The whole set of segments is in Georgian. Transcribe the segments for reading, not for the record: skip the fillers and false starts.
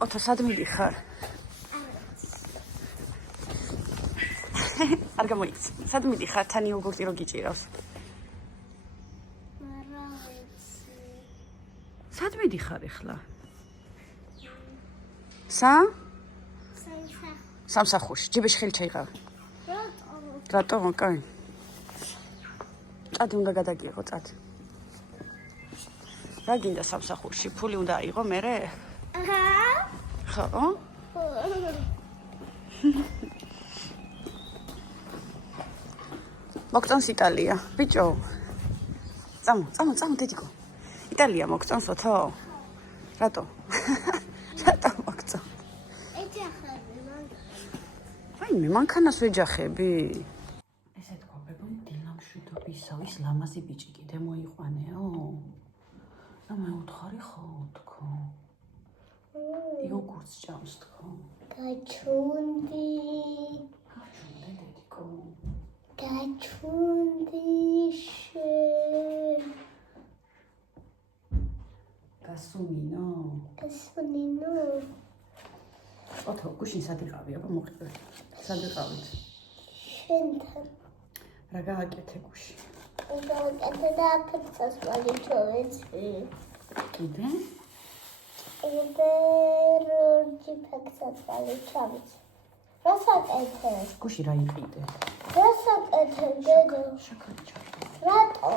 ოთო სად მიდიხარ? არ გამოიწ. სად მიდიხარ? თან იოგურტი რო გიჭირავს. სად მიდიხარ ახლა? სამსახურში. ჯიბეში ხელი ჩაიყავ. რატო? კაი. წადი უნდა გადაგიღო, წადი. რა გინდა სამსახურში? ფული უნდა აიღო მერე? ხო? მოგწონს იტალია, ბიჭო. წამო, დედიკო. იტალია მოგწონს ოთო? რატო? რატო მოგწონს? ვაიმე, მანქანას ვეჯახები. ესე თქვა, ბებო, დილამშვიდობისა, ის ლამაზი ბიჭი კიდე მოიყვანეო? და მე უთხარი ხო თქო. იოგურტს ჭამს თქო. გაჩუნდი დედიკო. გაჩუნდი გასუნინო. ოთო, გუშინ სად იყავი, აბა მოყიდე. სად იყავით? შენთან რა გააკეთე გუში? გავაკეთე და აფეთქოს მაგიჩოვეცი. კიდე? როჯი ფექსაც მაგიჩოვეცი. რასაკეთე? გუში რა იყიდე? რასაკეთე, დედო? შაქარი ჩაყო. რატო?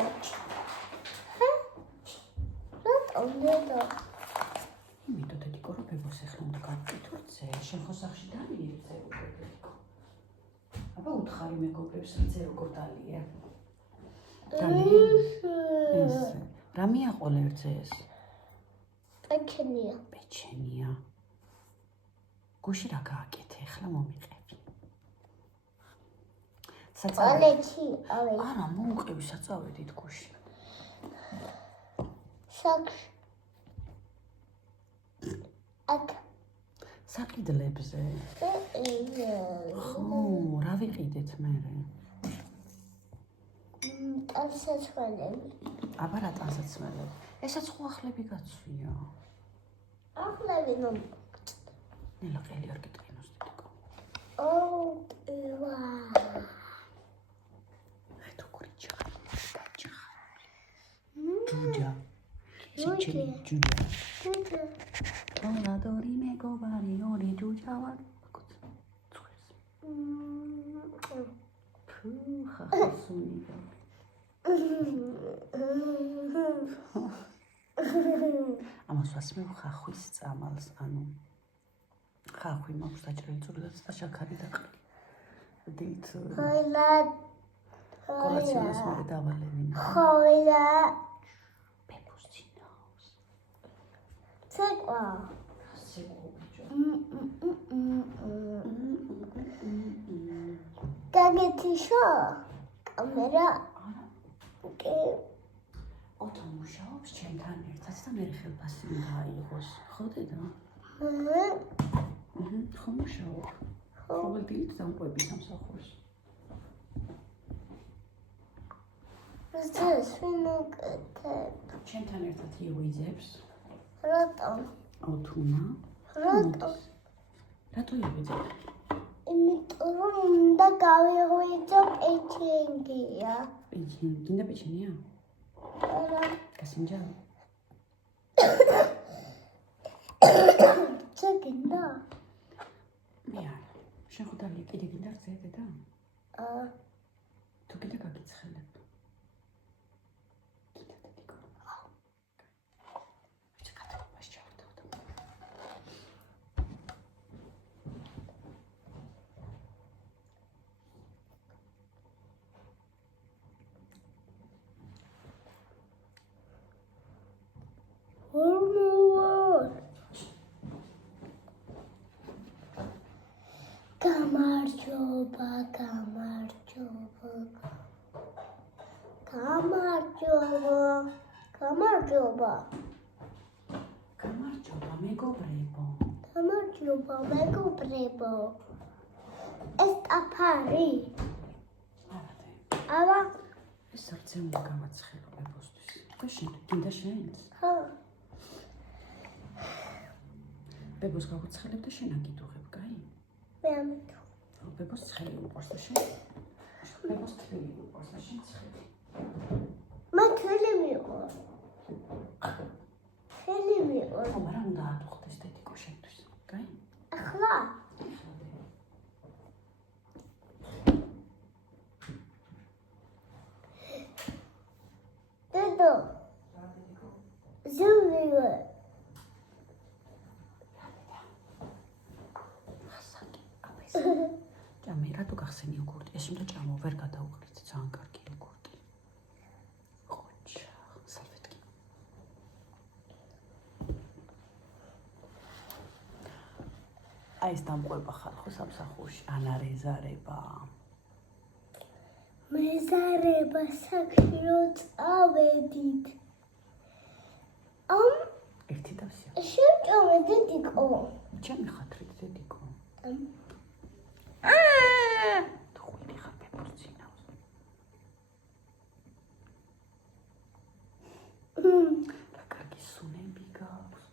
რატო, დედო? იმიტომ დედიკო, რომ ბებოს ეხლა უნდა გაგკითხულზე, შენ ხო სახში დამიეცე დედიკო. აბა უთხარი მეგობრებს, იცი როგორ დალია. ეს რა მიაყოლე ერთზეს? პეჩენია. გუში რა გააკეთე, ახლა მომიყევი. საწავედი. არა, მოუყევი საწავედით გუში. საქმე. საყიდლებზე. ხო, რა ვიყიდეთ მერე? ტანსაცმელები. აბა რა ტანსაცმელები? ესაც ხო ახლები გაცვია. ახლები ნუ. ნელა ყელი არ გიტყინოს დედიკო. ვა. ეთო კურიჩა. ჯუჯა. ჯუჯა. ორადორი მეგობარი ორი ჯუჯა ვარ. ფუ, ხახასუნია. ამას ვასმევ ხახვის წამალს, ანუ ხახვი მაქვს დაჭრილი წვრილად და შაქარი დაყრილი. დილით კოლაციონის მერე დავალევინა. ხოილა. ბებოს ძინავს. ცეკვა. სეკუჩო. გაგეთიშო? კამერა. კი. ოთო მუშაობს ჩემთან ერთად და მე ხელფასი უნდა აიღოს. ხო დედა? ხო მუშაობ. ყოველ დილით დამყვები სამსახურს. ეს ვინუკეთებ? ჩემთან ერთად ივიძებს. რატო? ოთუნა. რატო? რატო ივიძებ? იმიტომ რომ უნდა გავიღვიძო პეჩენგია. გინდა პეჩენია? არა. გასინჯა? წეგინდა? მე არა. შენ ხო დალია კიდე გინდა რძე დედა? თუ კიდე გაგიცხელებ. კიდე დედიკო. ვიცი კატალოგში ჩავარდავ. გამარჯობა მეგობრებო. გამარჯობა მეგობრებო. ეს ტაფარი. არა. ეს არც უნდა გამაცხელო ბებოსთვის. და შენ გინდა შენს? ხო. ბებოს გავუცხელებ და შენ აგიდუღებ, კაი? მე ამით. ბებოს ცხელი უყვარს და შენ ბებოს თბილი უყვარს და შენ ცხელი. მე თელი მიყვარს. თელი მიყვარს. ხო, მაგრამ უნდა ატუხდეს დედიკო შენთვის, კაი? ახლა დედო ზუმიო ჭამე, რატო გახსენი იოგურტი? ეს უნდა ჭამო, ვერ გადაუყრით, ძალიან კარგი იოგურტი. ხოჩა, სალფეტკი. აი ეს დამყვება ხალხო სამსახურში, ანარეზარება. მეზარება საქმრო წავედით. ერთი დავსია. შევჭამე დედიკო. ჩემი ხათრით დედიკო. თუ ხვიდი ხარ ბებორცინავს. რა კარგი სუნები გაქვს.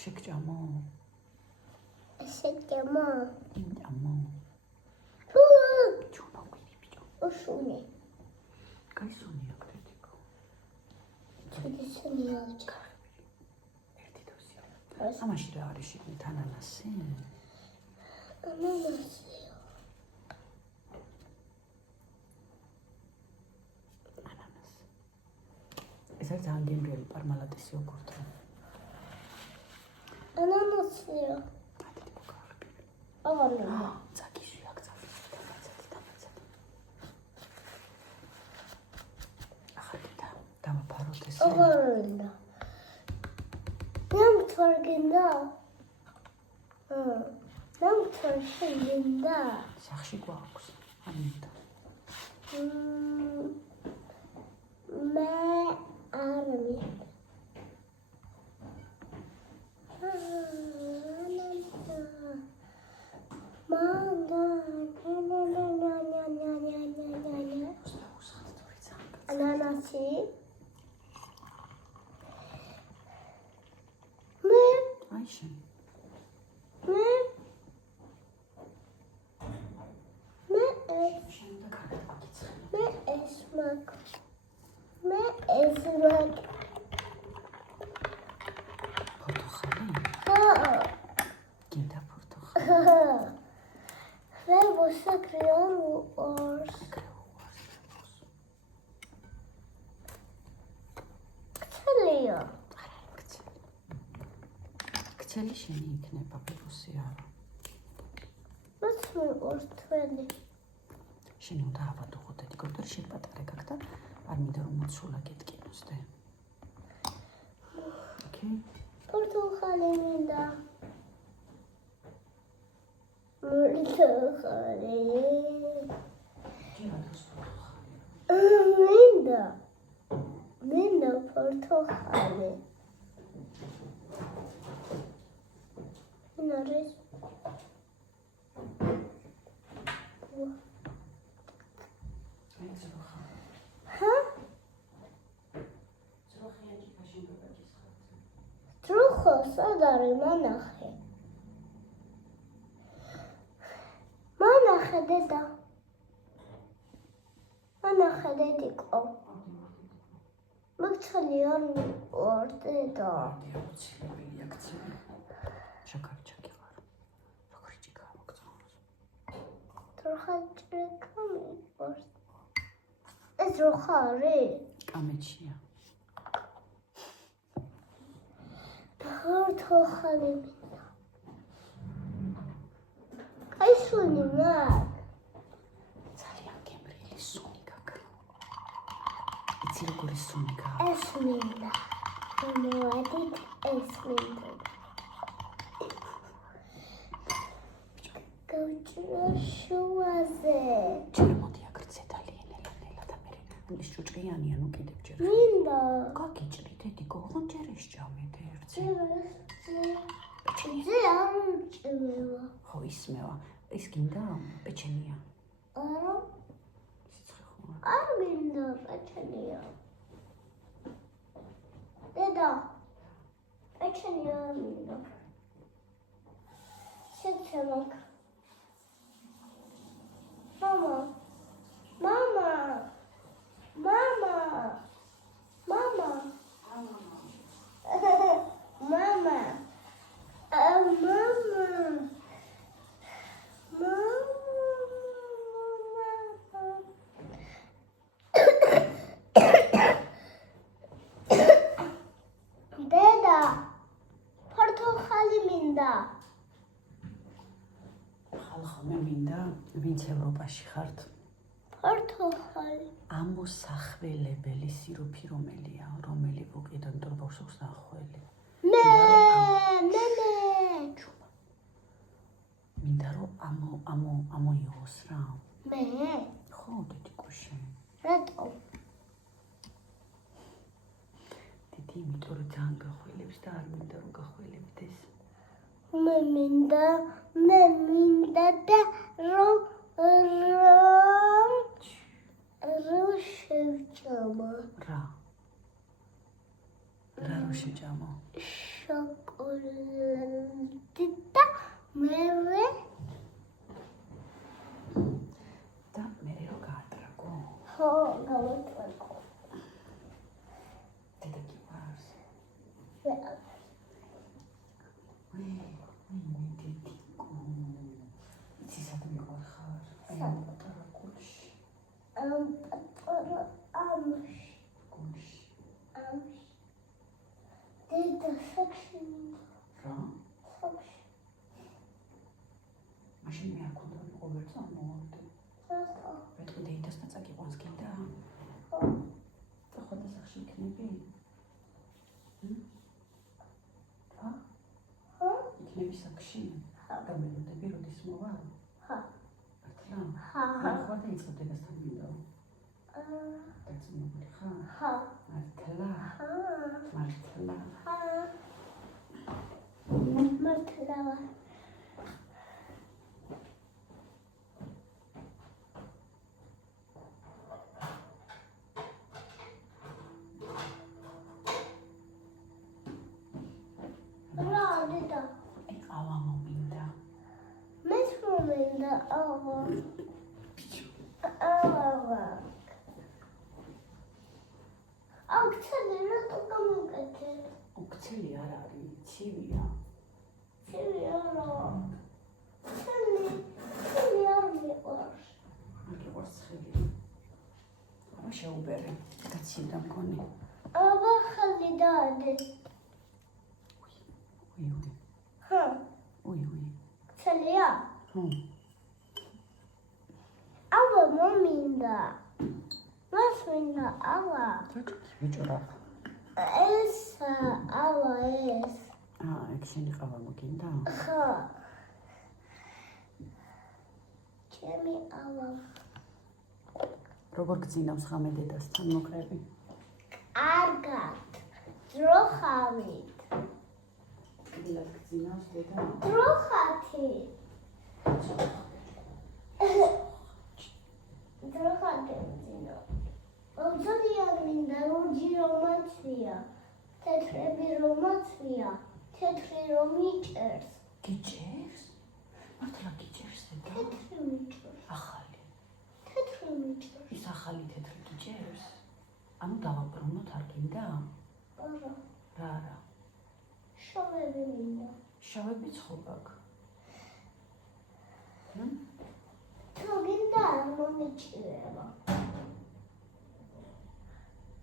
შეგჭამო. შეგჭამო. ჭამო. ჩუნა ხვიდი ბიჭო. უშუნე. კაი სუნი აქვს დედიკო. ცუდი სუნი აქვს. ერთი დავსია. ამაში რა არის შეგნით ანანასი? ანანასია. ანანასი. ეს არის ძალიან გემრიელი პარმალადის იოგურტი. ანანასია. დედიკო კარგი. აღარა. წაკიში აქ წავიდე დამაცადი. ახლა დავაფაროთ ეს. აღარა. დამთვარგენდა. დამთვარგენდა. სახში გვაქვს. ამიტომ. მე არ მინდა. ანანასი. აი შენ. შენ და კარგად გაგიცხე. მე ეს მაგ. პორტოხალი? გინდა პორტოხალი. ხლება საკრიონ უყურს. ქცელია. ქცელი შენი იქნება, ბებოსი არა. მას მიყვარს თველი. შენ უნდა ავადუღო დედიკო, და შენ პატარა გაქვს და არ მინდა რომ მოცულა გეტკინოს და. ოკეი? პორტოხალი მინდა. პორტოხალი. მინდა პორტოხალი. ინარეს. დროხო სადარი მანახე. მანახე დედა. მანახე დედიკო. მაგცელი არ მიყვარს დედა. ოცილებელია ქცელი. შაქარი ჩაგიყარ. როგორი ჭიქა მოგწონს. დროხა ჭრეკა მიყვარს. ეს დროხა არის? კამეჩია. პორტოხალი მინდა. კაი სუნი მაქვს. ძალიან გემრიელი სუნი გაქვს. იცი როგორი სუნი გაქვს? ეს მინდა. მოვედით ეს მინდა. გავჭრა შუაზე. ჯერ მოდი აგრცე დალიანელა და მე ის ჭუჭყიანია ნუ კიდევ ჯერ. მინდა. გაგიჭრი დედიკო, ხო ჯერ ეს ჭამე და ერთზე. ზე არ ჭმევა. ხო ისმევა. ის გინდა პეჩენია. არა. სიცხე ხო? არ მინდა პეჩენია. დედა. ჩენი არ მინდა. შეცემაქ. მამა. მამა. მამა. მამა. მამა. დედა პორტუგალი მინდა. ხალხო მე მინდა ვინც ევროპაში ხართ პორტუგალი. ამოსახველებელი სირუფი რომელია რომელი უკიდონ ტრბოშოს ნახველი მე მინდა რომ ამოიღოს რა მე ხო დიდი კუში რატო? დიდი იმიტომ რომ ძალიან გახველებს და არ მინდა რომ გახველებდეს მე მინდა და რომ შევჭამა. რა რო შეჭამო შოკოლადი და მერე რო გაატრაგო ხო გავატრაგო. დედა კი ვარს დიდიკო ცისად მიყვარ ხარ ამ პატარა გულში პატარა ამში დედა საქმე რა საქმე მაშინ მე აქ უნდა ვიყო ვერც ამოვარდე რატო? მეტყვი დეიდას და წაკიყვანს გინდა ხო და ხოდა სახში იქნები რა ხო იქნები სახში გამელოდები როდის მოვალ ხო მართლა ხო რა ხარ და იწყებ დედასთან მინდა დაწუნებული ხარ ხო მართლა მართლა რა დედა ავა მომინდა მეც მომინდა ავა აქცელი რატო გამოკეთე? უქცელი არ არის ცივია ცივი არა ცივი არ მიყვარს არ გიყვარს ცხელი აბა შეუბერე გაცილდა მგონი აბა ხელი დაადე უი ცელია ხო აბა მომინდა მას მინდა აბა ბიჭო რა ეს აბა ეს ეგ შენი ყავა მოგინდა ხო ჩემი აბა როგორ გძინავს ღამე დედასთან მოკრები კარგად დროხავით დილად გძინავს დედა დროხათი დროხათი ძინო ძალიან მინდა რუჯი რომაცია თეთრები რომაცია თეთრი რომ იჭერს გიჭერს მართლა გიჭერს დედა თეთრი მიჭერს ახალი თეთრი მიჭერს ის ახალი თეთრი გიჭერს ანუ დავაბრუნოთ არ გინდა არა რა შავები მინდა შავებიც ხო გაქვს თუ გინდა არ მომიჭირება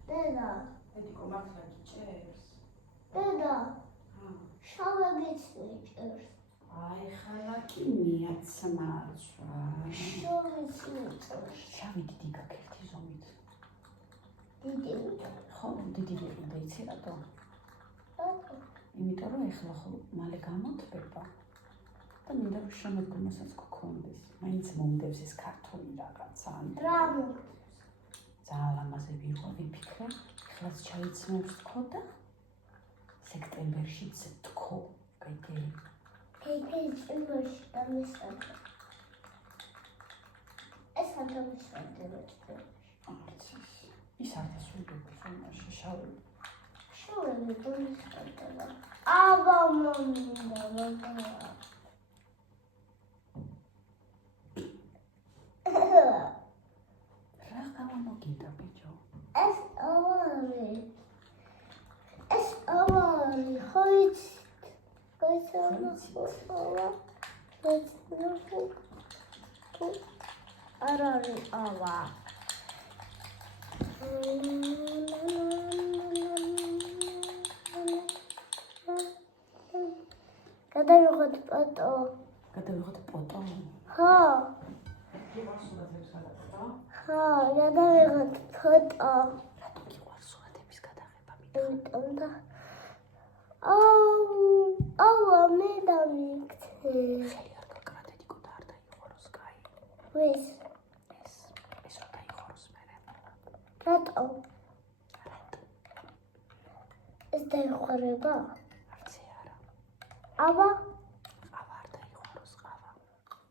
დედა დედიკო მართლა გიჭერს დედა შავებიც მიჭერს აი ხალაკი მიაცმარცვა შავიც მიჭერს შავი დიდი გაქვს ერთი ზომით დიდი მიჭერს ხო დიდი ვიყიდა იცი რატო რატო იმიტომ რომ ეხლა ხო მალე გამოთბება და მინდა რომ შემოდგომასაც გქონდეს მაინც მომდევს ეს ქართული რაღაცა რა მოგდევს ძალიან ლამაზე ვიფიქრე ეხლაც ჩაიცნობს თქო და სექტემბერშიც თქო გაიგე ጭራሽ ለምሳሌ እሳተምሽ ወደረች ይሳተሱ ሻው ሻው ለምሳሌ აბა მომდა რა გამომოგიდა ბიჭო? ეს ავარი ხოიც არ არის ავა გადავიღოთ ფოტო გადავიღოთ ფოტო. ხო გადავიღოთ ფოტო რატო გიყვარს სურათების გადაღება? იმიტომ და აუ მე დავიქცე ხელი არ გაკრატედიკო და არ დაიხუროს კაი. ვის ეს რა დაიხუროს მერე? რატო ეს დაიხურება არც არა. აბა ყავა არ დაიხუროს ყავა.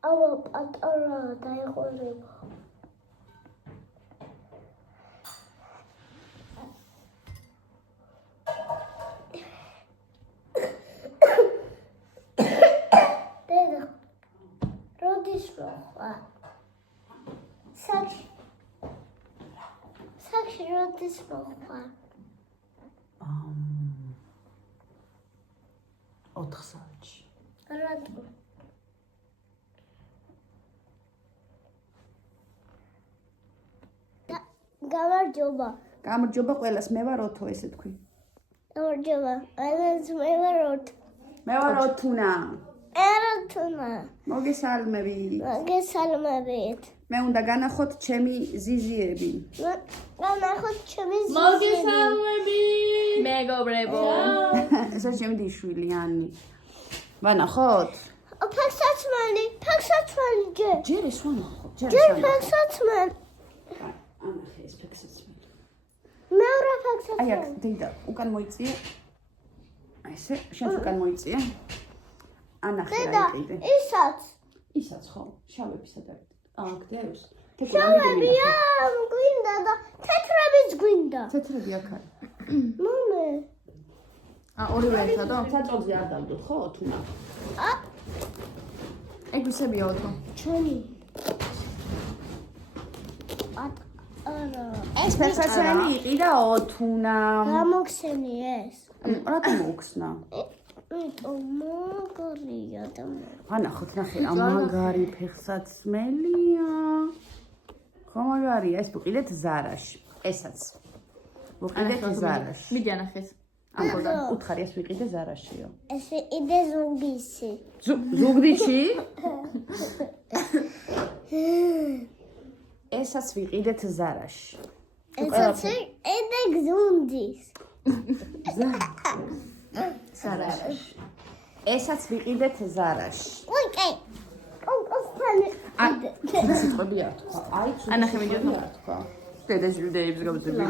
ავა პატარა დაიხურება დედა როდის მოხვა საქმე როდის მოხვა 4 საათში. რატო გამარჯობა გამარჯობა ყველას, მე ვარ ოთო, ესე თქვი. გამარჯობა ეს მე ვარ მე ვარ ოთუნა. ეროთუნა მოგესალმები. მოგესალმებით მე უნდა განახოთ ჩემი ზიზიები. განახოთ ჩემი მოგესალმები მეგობრებო ესა ჩემი დიშვილი ანი. ვანახოთ? ფაქსაცმალი ჯერ ეს ვანახოთ, ჯერ ჯერ ეს. ფაქსაცმალი ანახე ეს ფექსაცმელი. მეორე აი აქ ფაქსაცმალი დეიდა, უკან მოიწია. აი ესე, შენს უკან მოიწია. ანახე რა დედა იყიდე. ისაც ხო, შავებისა და აქდეებს. შავებია გვინდა და თეთრებიც გვინდა თეთრები აქ არის. მომე ორივე ერთადო? საწოლზე არ დავდოთ, ხო, თუნა? ეგ ვისებია ოთო. ჩონი პატარა ეს ფექსაცმელი იყიდა ოთუნა. გამოგხსენი ეს რატომ მოუხსნა? იმიტომ მაგარია და ვანახოთ, ნახე, რა მაგარი ფეხსაცმელია. ხო მაგარია, ეს ვიყიდეთ ზარაში. ესაც. ვიყიდეთ ზარაში. მიდი ანახეს ამბობენ, უთხარი ეს ვიყიდე ზარაშიო. ეს იდე ზუგისი ზუგდიში? ესაც ვიყიდეთ ზარაში. ესაც იდე გზუნდის ზარაში. ესაც ვიყიდეთ ზარაში. ოკე ოკოსთან სიტყვები არ თქვა. აი, ანახე მიდი ოთო. არ თქვა. დედას ვიდეებს გავწევი.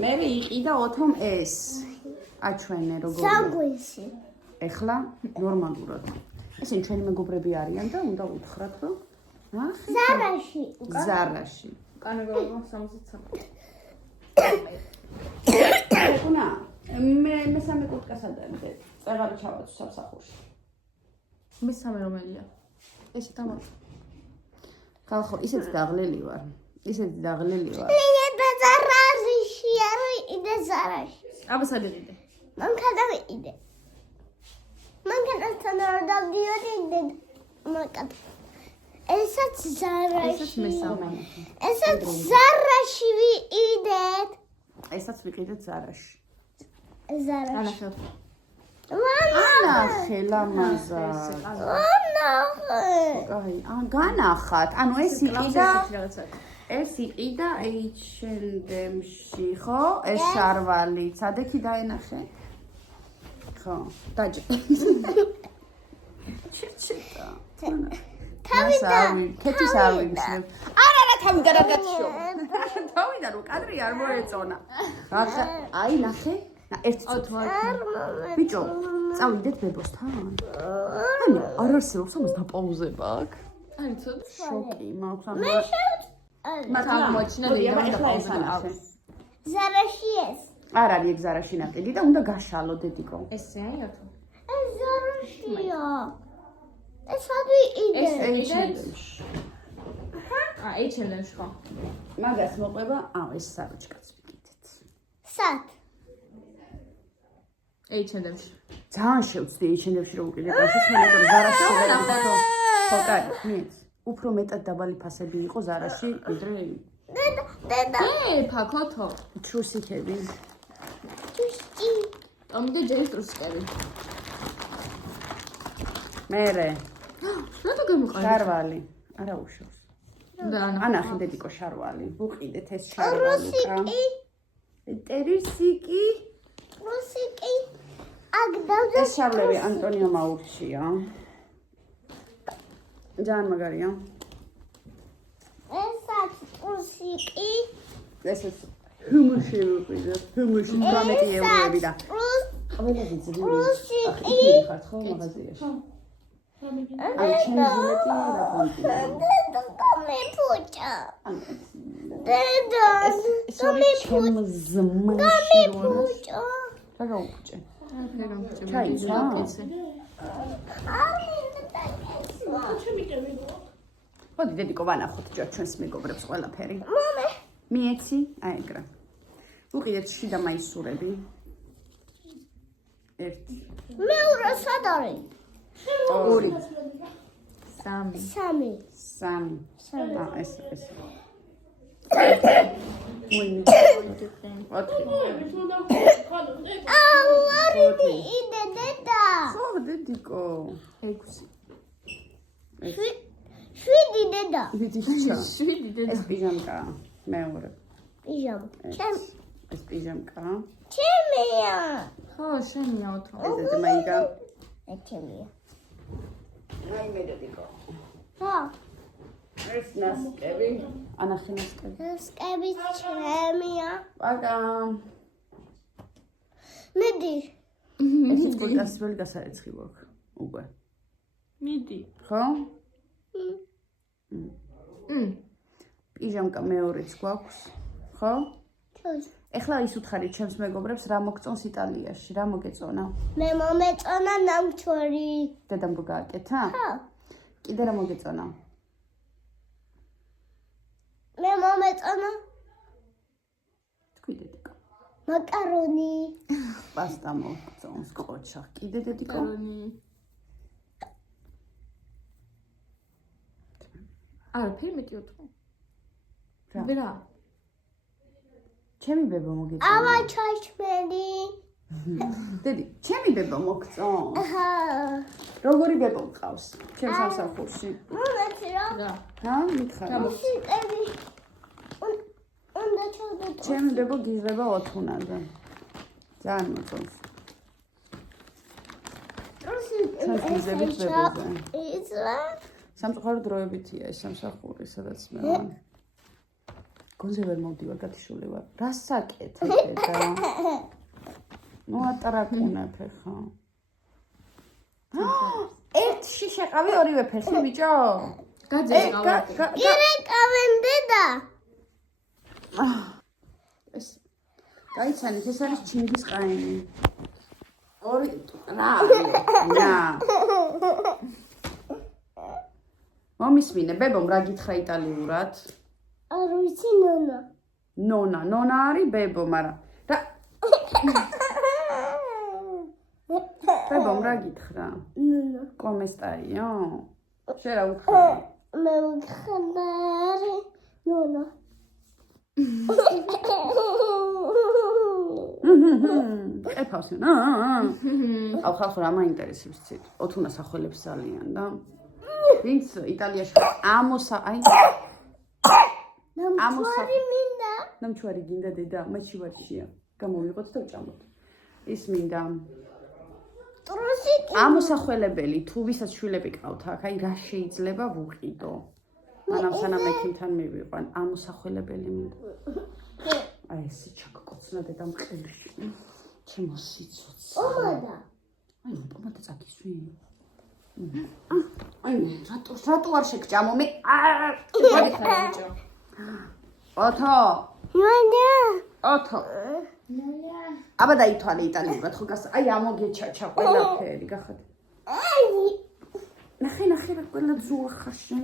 მე ვიყიდა ოთომ ეს. აჩვენე როგორია. საგვისი ეხლა ნორმალურად. ესენი ჩვენი მეგობრები არიან და უნდა უთხრათ, რომ ნახე ზარაში ზარაში. კანეგორო 63 თუნა, მე მესამე კურტკას ადამდე. წეღარი ჩავაცო სამსახურში. მესამე რომელია ესე თამარ ხალხო, ისეთ დაღლილი ვარ. ისეთ დაღლილი ვარ. იდე ზარაში არის იდე ზარაში აბა სადიყიდე მანქანავიდე მანქანასთან არ დავდიოდი იდე მაკად ესაც ესაც ზარაში მესამე ესაც ზარაში ვიდეთ ესაც ვიყიდეთ ზარაში. ზარაში ანახე ოთო ანახე ლამაზა. ანახე აი, განახათ. ანუ ეს იყიდა რაღაცა ეს იყიდა H&M-ში, ხო? ეს შარვალი. სადექი დაენახე? ხო, დაჯე. ჩეჩეტა. თავიდან კეთის არ ვიმშნებ. არა, თავიდან არ გათიშო. თავიდან რო კადრი არ მოეწონა. რაღაცა, აი ნახე, ერთი ოთო ბიჭო, წავიდეთ ბებოსთან? ანუ არ არსებობს ამას დაპაუზება აქ. არის ცოტა შოკი მაქვს ამ მათ აღმოაჩინა და ეხლა ეს ანახე. ზარაში ეს არ არის ეგ ზარაში ნაკედი და უნდა გაშალო დედიკო. ესე აი ოთო. ეს ზარაშია. ეს ადი იდე. H&M-ში. H&M-ში ხო. მაგას მოყვება, ეს საროჭკაც ვიკიდეთ. სად? H&M-ში. ძალიან შევწდი H&M-ში რომ ვიყიდე პაშოს მე მეტად ზარაში ვიყიდე. ხო, კარი, მიეც. უფრო მეტად დაბალი ფასები იყო ზარაში, ვიდრე დედა. ფაქოთო. ტრუსიკები. ჩუსტი. ამდა ჯერის ტრუსიკები. მერე, რატო გამოყარი? შარვალი. არა უშავს. და ანახი დედიკო შარვალი. ვუყიდეთ ეს შარვალუკა. რუსიკი. ტერისიკი. რუსიკი. აქ დავდა. ეს შარლები ანტონიო მაურჩია. ძალიან მაგარია. ესაც რუსიკი. ესეც ჰუმუში ვიყიდე. ჰუმუში 18 ევროები და ყველაფერი ძლიერი. რუსიკი. ხარ ხო მაღაზიაში? აი ჩემი ჟილეტი რა პონტია. დედა მე ფუჭა. დედა. ეს ორი ჩემ ზმნში ფუჭა. რა გაუჭე? ფერა მჭი. ჩაიცა? მოდი დედიკო ვანახოთ ჩვენს მეგობრებს ყველაფერი. მამე. მიეცი? აი ეგრე. ვუყიდეთ შიდა მაისურები. 1 მეორე სად არის? 2 სამი. 3. 3 ეს მოინე 4 იდე დედა. ხო დედიკო 6. 7 დედა. ვიდიშა 7 დედა. ეს პიჟამკა მეორე პიჟამა. ეს პიჟამკა ჩემია. ხო, შენია ოთო. ეს დედმაიგა ჩემია. აი მე დედიკო ხო. ეს ნასკები ანახი ნასკები სკები ჩემია. პაკა მიდი. ეს პოდკას ველი გასარეცხი ვაქ უკვე მიდი. ხო პიჟამკა მეორეც გვაქვს ხო ჩოს. ეხლა ის უთხარი ჩემს მეგობრებს რა მოგწონს იტალიაში რა მოგეწონა მე მომეწონა ნამჩვარი. დედამ რო გააკეთა ხო. კიდე რა მოგეწონა მე მომეწონა თქვი დედიკო მაკარონი. პასტა მოგწონს ყოჩა კიდე დედიკო არაფერი მეტი ოთო. რა ვერა. ჩემი ბებო მოგეწონა ავა ჩაჩმენი. დედი ჩემი ბებო მოგწონს აჰა. როგორი ბებო მყავს ჩემს სამსახურში მომეცი რა. რა. რა მითხარ სიტები. უნდა ჩავდოთ. ჩემი ბებო გიზრდება ოთუნაზე ძალიან მოწონს ჩვენს გიზებით ბებოზე იცვა. სამწუხარო დროებითია ეს სამსახური სადაც მე ვარ გონზე ვერ მოვდივარ გათიშული ვარ რა საკეთე დედა ნუ ატარაკუნებ ხა ერთში შეყავი ორივე ფერში ბიჭო გაძეყავა. გირეკავენ დედა. ეს გაიცანით ეს არის ჩინგისყაენი ორი რა რა მომისმინე ბებომ რა გითხრა იტალიურად არ ვიცი ნონა. ნონა არის ბებო მაგრამ რა ბებომ რა გითხრა ნონა. come stai შე რა უთხარი მე ვიხარ ნონა. ეფავს აუ ხალხო რა მაინტერესებს ცით ოთუნა სახელებს ძალიან და ვინც იტალიაში აი ნამჩვარი მინდა. ნამჩვარი გინდა დედა მაჩი ვარშია გამოვიღოთ და ვჭამოთ ის მინდა ტრუსიკი. ამოსახველებელი თუ ვისაც შვილები ყავთ აქ აი რა შეიძლება ვუყიდო მანამ სანამ ექიმთან მივიყვან ამოსახველებელი მინდა აი ესე ჩაკკოცნა დედა მყელში ჩემო სიცოცხლე ომადა. აი პომადა წაკისვი აი რატო არ შეგჭამო მე მოდი ხარ ბიჭო. ოთო მანდა. ოთო აბა დაითვალე იტალიურად ხო გასა. აი ამოგეჩაჩა ყველაფერი გახად. ნახე რა ყველა ძუა ხარში.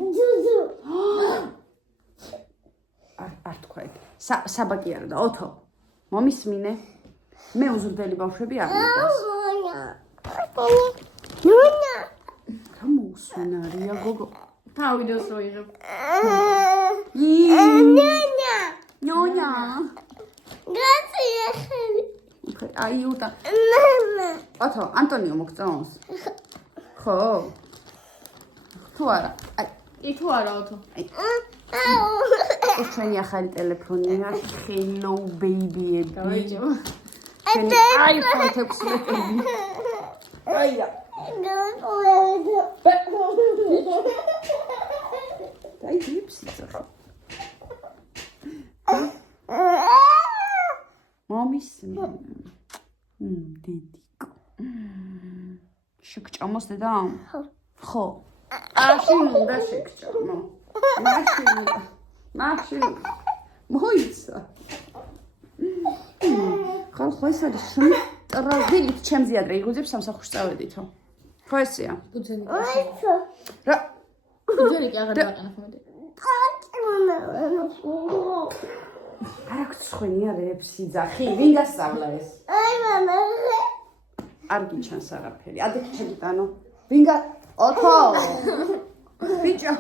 არ თქვა ეგ. საბაკი არა და ოთო. მომისმინე. მე უზრდელი ბავშვები არ მიყავს. რა მოусვენარია გოგო. თავიდოს რო იღებ. ნიონა. გასიახელი. აი უტა. მამა. ოთო, ანტონიო მოგწონს? ხო? თუ არა. აი, კი თუ არა ოთო. ეს ჩვენი ახალი ტელეფონია, Hello Baby-ები. დავიჯება. ჩვენი iPhone 16-ები. აია. აი, გიფსიცა. მომის დედიკო. შეგჭამოს დედა? ხო. მაშინ უნდა შეგჭამო. მაშინ. მოიცა. ხო ეს არის შენ ტრაგედია ჩემზე ადრე იგუძებს სამსახურში წავედითო. ხო ესეა? ბუძენი. რა ბუძენი კი აღარ დააყენა ხომ მე. არ აქვს ხვენია რეფსი ძახი ვინ გასწავლა ეს? აი მამა. არ გიჩანს აღარაფერი. ადექ შეგიტანო. ვინ გა ოთო. ბიჭო.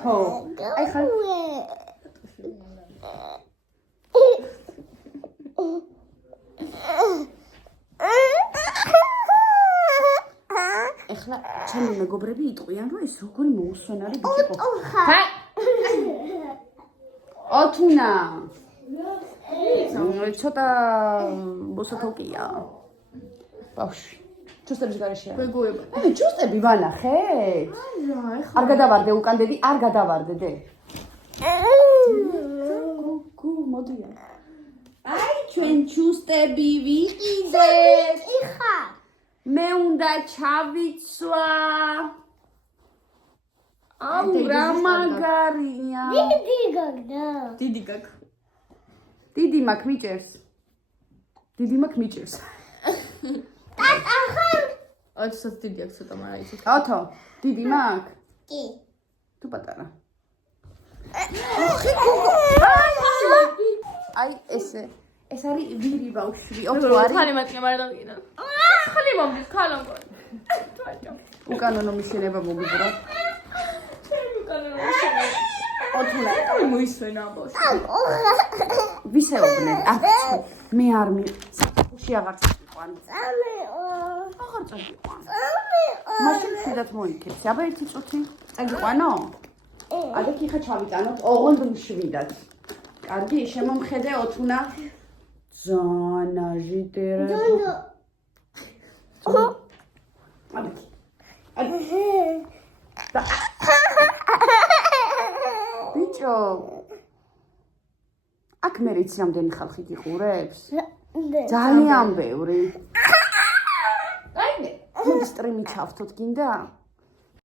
აი ხარ ეხლა ჩემი მეგობრები იტყვიან რომ ეს როგორი მოусვენარი ბიჭი იყო. ოთუნა. ცოტა მოსათოკია. ბავშვი. ჩუსტების გარეშეა. მეგოება. აი, ჩუსტები ვანახეთ? რა, ეხლა არ გადავარდე უკან დედი, არ გადავარდე დე. გუ, მოდია. აი, ჩვენ ჩუსტები ვიყიდეთ. იხარ. მე უნდა ჩავიცვა. აუ, რა მაგარია. დიდი გაგდა. დიდი გაკ. დიდი მაქვს მიჭერს. დიდი მაქვს მიჭერს. ტატა ხარ? ოთსაც დიდი აქვს ცოტა, მაგრამ იცით. ოთო, დიდი მაქვს? კი. თუ პატარა. აი, ეს არის ვირი ბავშვი. ოთო არის. ხალი მატკინა მაგრამ დავიგინო. ხალი მომდის, ხალონ გონი. თვაჭო. უკანონო მიშენება მოგიძრა. უკანონო მიშენება. ოთუნა. აი მოისვენა ბავშვი. ვისეობდნენ? მე არ საფუში აღარ წაიყვან. აღარ წაიყვან. მაშინ შედათ მოიქეცი. აბა ერთი წუთი წაიყვანო? ადექ ხა ჩავიტანოთ, ოღონდ მშვიდად. კარგი, შემომხედე ოთუნა. ზანა ჟიტერა. ადექ. ბიჭო. აქ მე რიცი რამდენი ხალხი გიყურებს? ძალიან ბევრი. აი, მე სტრიმი ჩავთოთ გინდა?